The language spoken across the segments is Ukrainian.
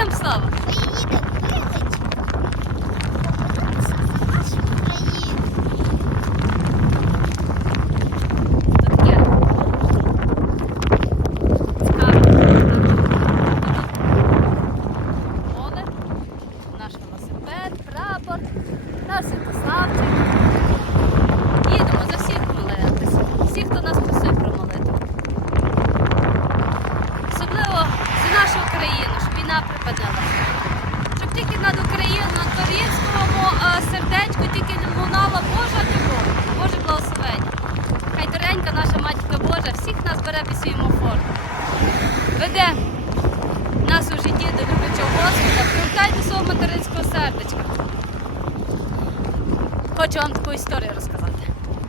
themselves. Україну, щоб тільки над Україною, над українському е, сердечку тільки не лунала Божа любов, Боже благословення. Хай доренька наша матінка Божа всіх нас бере під своїм оформ. Веде нас у житті до люблячого Господа, привертайте свого материнського сердечка. Хочу вам таку історію розказати,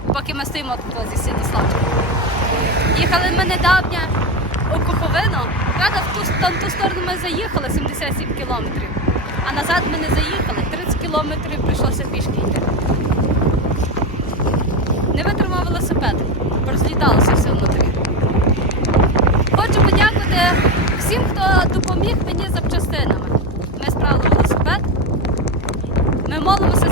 поки ми стоїмо тут зі Святославчиком. Їхали ми недавно заїхали 77 кілометрів, а назад ми не заїхали, 30 кілометрів прийшлося пішки йти. Не витримав велосипед, розліталося все внутрі. Хочу подякувати всім, хто допоміг мені запчастинами. Ми справили велосипед, ми молимося.